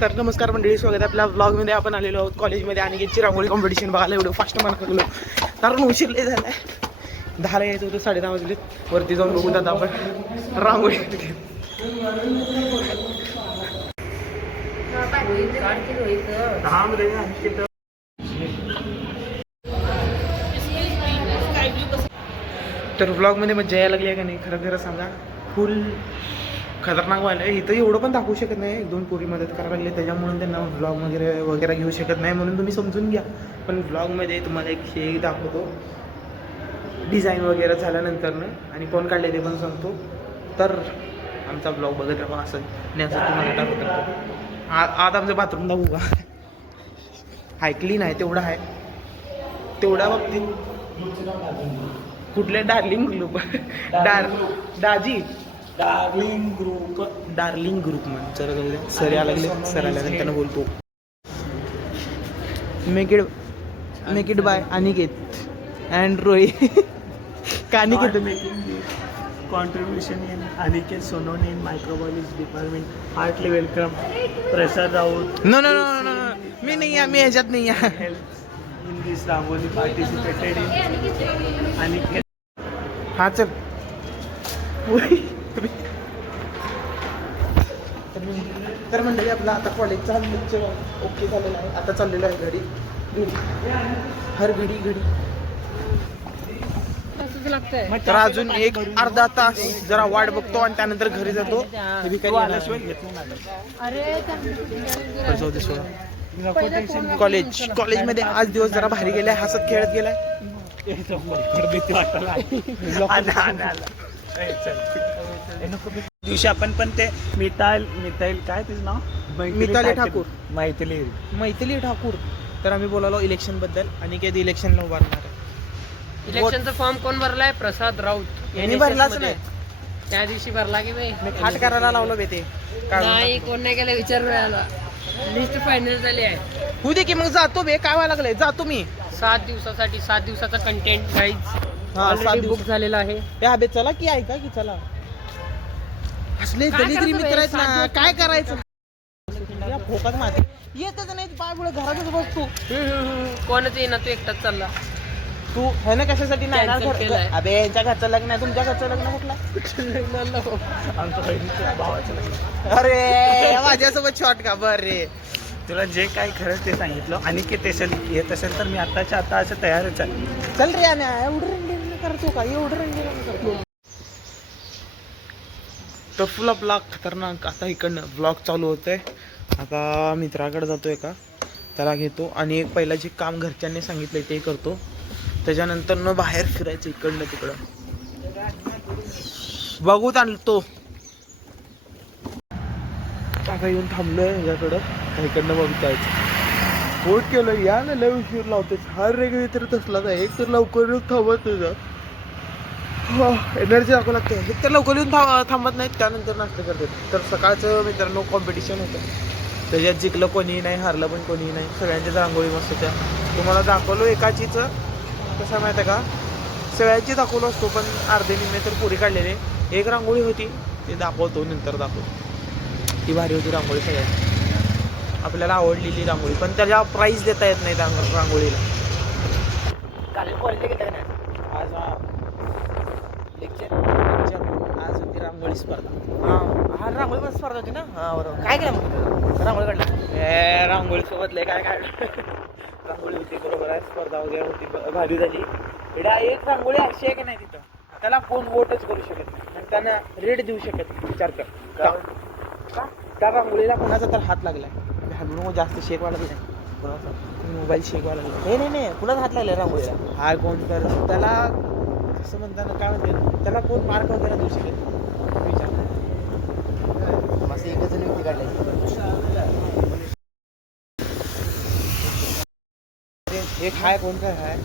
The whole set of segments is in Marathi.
तर नमस्कार मंडळी, स्वागत आहे आपल्या ब्लॉगमध्ये. आपण आलेलो आहोत कॉलेजमध्ये आणि रांगोळी कॉम्पिटिशन बघायला. एवढं फास्ट मार्क गेलो कारण उशीर लय झाला आहे. 10ला यायचं होतं, 10:30 वाजले. वरती जाऊन बघून आता आपण रांगोळी. तर ब्लॉगमध्ये मजा यायला लागली आहे का नाही खरं खरं सांगा. फुल खतरनाक व्हायला आहे. इथं एवढं पण दाखवू शकत नाही. 1-2 पोरी मदत करायला लागले त्याच्यामुळे त्यांना ब्लॉग वगैरे घेऊ शकत नाही, म्हणून तुम्ही समजून घ्या. पण ब्लॉगमध्ये तुम्हाला एक हे दाखवतो डिझाईन वगैरे झाल्यानंतरनं, आणि कोण काढले ते पण सांगतो. तर आमचा ब्लॉग बघत राहा असं आणि असं तुम्हाला दाखवत राहतो. आता आमचं बाथरूम दाखवू का? हाय क्लीन आहे, तेवढा आहे तेवढ्या बाबतीत. कुठले डार्लिंग ग्रुप? डार्लिंग ग्रुप म्हण. सर यायला लागले, सर आल्या त्यांना बोलतो make it by Aniket and Rohit. का Aniket contribution in Aniket Sonone in microbiology department. Heartily welcome Prasad Raut. No no no no मी नाही आहे, मी ह्याच्यात नाही आहे. In this Rangoli participated in Aniket. हा चल. तर मंडळी आपला आता कॉलेजचा लेक्चर ओके झालेला आहे. आता चाललेलं आहे घडी हर घडी. तर अजून एक अर्धा तास जरा वाट बघतो आणि त्यानंतर घरी जातो. कॉलेजमध्ये आज दिवस जरा भारी गेलाय, हसत खेळत गेलाय. दिवशी आपण पण ते मिताल काय तिचं नाव? मैथिली ठाकूर. तर आम्ही बोलालो इलेक्शन बद्दल. आणि कधी इलेक्शनला उभारणार आहे. इलेक्शनचा फॉर्म कोण भरलाय? प्रसाद राऊत. मी भरलाच नाही. त्या दिवशी भरला की बाई मी खाट करायला लावलं बे ते. नाही, कोण नाही केलं विचार मिळाला. लिस्ट फायनल झाली आहे. होऊ दे की मग जातो बे. काय व्हायला लागलंय, जातो मी 7 दिवसासाठी. 7 दिवसाचा कंटेंट गाईज हा, 7 ऑलरेडी दिवस बुक झालेला आहे. त्या बे चला की ऐका की चला. असले काय दलिद्री करतो मित्र आहेत बे? ना, 7 काय करायचं या फोकात माते येतच नाही. पाय पुढे घरातच बसतो. कोणच येईना, तू एकटाच चालला. तू हे ना कशासाठी नाही ना Cancel केलंय. अबे यांच्या घरचं लग्न आहे, तुमच्या घरचं लग्न कुठला? आमच्या बहिणीच्या भावाचं लग्न. अरे माझ्यासोबत शॉर्ट का बर रे. तुला जे काही खरं ते सांगितलं. अनिकेत येत असेल तर मी आताच्या आता असं तयारच आहे. चल रे. आणि एवढं रंगीन करतो का? एवढं रंगीन करतो. तर फुल आपला खतरनाक आता इकडनं ब्लॉग चालू होतोय. आता मित्राकडे जातोय का त्याला घेतो आणि एक पहिला जे काम घरच्यांनी सांगितलंय ते करतो. त्याच्यानंतर न बाहेर फिरायचं इकडनं तिकडं. बघूत आणतो. आता येऊन थांबलोय ह्याच्याकडं. इकडनं बघतायचं वोट केलं या ना. लय उशीर लावते. हर रेगळी तर तसलाच आहे. एक तर लवकर येऊन थांबत तुझं एनर्जी दाखवं लागते. एक तर लवकर येऊन थांबत नाहीत, त्यानंतर नाश्ता करतात. तर सकाळचं मित्रांनो कॉम्पिटिशन होतं. त्याच्यात जिंकलं कोणीही नाही, हारलं पण कोणीही नाही. सगळ्यांच्याच रांगोळी मस्त होत्या. तुम्हाला दाखवलो एकाचीच. कसं माहिती आहे का, सगळ्यांची दाखवलो असतो पण अर्धे निम्मे तर पुरी काढलेले. एक रांगोळी होती ते दाखवतो, नंतर दाखवतो. ती भारी होती रांगोळी सगळ्यात. आपल्याला आवडलेली रांगोळी, पण त्याच्या प्राईज देता येत नाही त्या रांगोळीला. काल कॉलेज गेलं ना आज आज होती रांगोळी स्पर्धा. हा रांगोळी पण स्पर्धा होती ना. हा बरोबर. काय केलं मग? रांगोळी काढला. रांगोळी सोबत लय काय रांगोळी होती, बरोबर आहे. स्पर्धा वगैरे होती, भारी झाली. एक रांगोळी अशी आहे की नाही तिथं त्याला कोण वोटच करू शकत नाही आणि त्यांना रेट देऊ शकत नाही. विचार कर त्या रांगोळीला कोणाचा तर हात लागलाय. हॅलो जास्त शेक वाढत नाही. मोबाईल शेक वाढत नाही कुणाचा हात लागला रांगोळीला? हा कोण तर त्याला असं म्हणताना काय म्हणते, त्याला कोण मार्क वगैरे देऊ शकत नाही. विचार असं एकच जण व्यक्ती काढलाय. एक हाय कोण काय हाय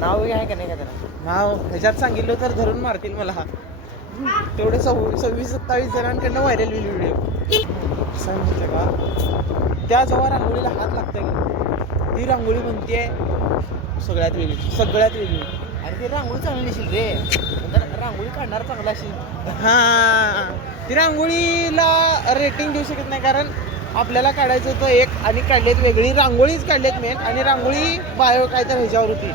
नाव वगैरे आहे का नाही का त्याला? नाव ह्याच्यात सांगितलं तर धरून मारतील मला. तेवढे 26-27 जणांकडनं व्हायरल होईल व्हिडिओ. असं म्हणते का, त्या जेव्हा रांगोळीला हात लागतंय का ती रांगोळी म्हणते सगळ्यात वेगळी. अरे ते रांगोळी चांगली दिसेल रे. रांगोळी काढणार चांगला असेल. हा ती रांगोळीला रेटिंग देऊ शकत नाही कारण आपल्याला काढायचं होतं एक आणि काढलेत वेगळी रांगोळीच काढलेत मेन आणि रांगोळी बायो काय तर ह्याच्यावर होती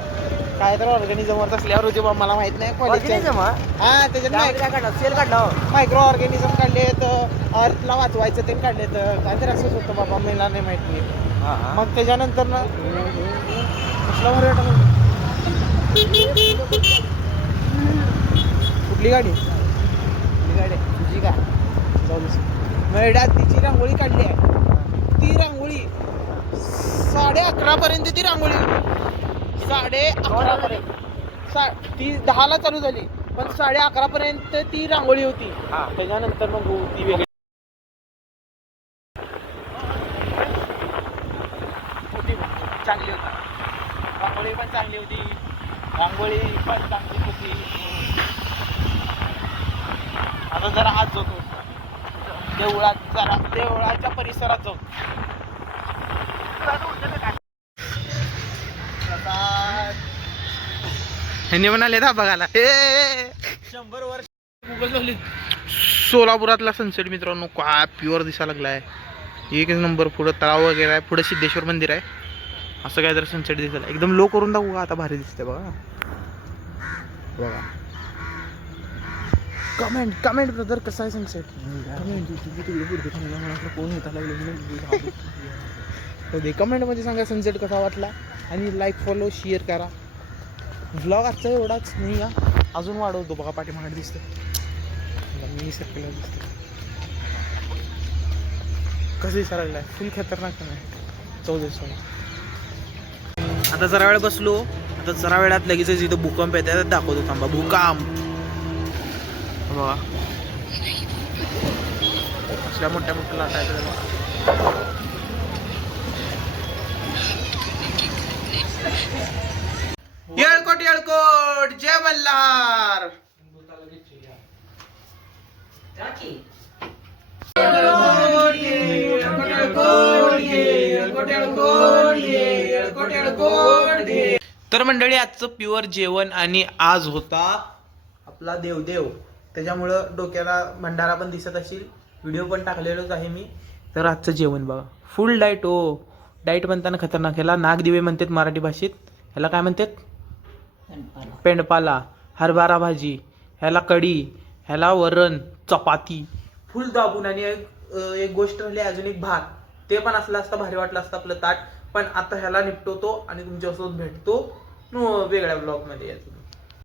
काय तर ऑर्गॅनिझमवर असल्यावर होती बा मला माहित नाही कॉलेजच्या Organism, हा? हा त्याच्यात त्यामध्ये काय काढलं सेल काढलं मायक्रो ऑर्गॅनिझम काढलेत अर्थला वाचवायचं ते काढलेत काहीतरी असंच होतं बाबा मला नाही माहित नाही मग त्याच्यानंतर ना कसला भारी वाटत कुठली गाडी तुझी का जाऊ दे मैडात तिची रांगोळी काढली आहे ती रांगोळी 11:30 पर्यंत ती रांगोळी होती 11:30 पर्यंत ती 10ला चालू झाली पण 11:30 पर्यंत ती रांगोळी होती त्याच्यानंतर मग ती वेगळी होती चांगली होती रांगोळी पण चांगली होती रांगोळी पण चांगली होती आता जरा आत जातो देवळाच्या परिसरात जाऊ ह्यांनी म्हणाले ना बघायला 100 वर्ष सोलापुरातला सनसेट मित्रांनो काय प्युअर दिसायला लागलाय एक नंबर पुढं तलाव वगैरे आहे पुढं सिद्धेश्वर मंदिर आहे असं काय तर सनसेट दिसायला एकदम लो करून दाखवू का आता भारी दिसते बघा बघा कमेंट ब्रदर कसा आहे सनसेट कोण येता लागले कमेंटमध्ये सांगा सनसेट कसा वाटला आणि लाईक फॉलो शेअर करा व्लॉग आजचा एवढाच नाही या अजून वाढवतो बघा पाठीमागे दिसतं मी सर्कलला दिसतं कसं दिसायला लागलाय फुल खतरनाक नाही 14 आता जरा वेळ बसलो आता जरा वेळात लगेच इथं भूकंप येते दाखवतो थांबा भूकंप बघा असल्या मोठ्या लाटा आहेत येळकोट येळकोट जय मल्हार तर मंडळी आजचं प्युअर जेवण आणि आज होता आपला देवदेव त्याच्यामुळं डोक्याला भंडारा पण दिसत असेल व्हिडिओ पण टाकलेलोच आहे मी तर आजचं जेवण बघा फुल डाईट डाईट म्हणताना खतरनाक ह्याला नागदिवे म्हणतात मराठी भाषेत ह्याला काय म्हणतात पेंडपाला हरभरा भाजी ह्याला कढी ह्याला वरण चपाती फुल दाबून आणि एक गोष्ट राहिली अजून एक भात ते पण असलं असतं भारी वाटलं असतं आपलं ताट पण आता ह्याला निपटवतो आणि तुमच्यासोबत भेटतो वेगळ्या ब्लॉगमध्ये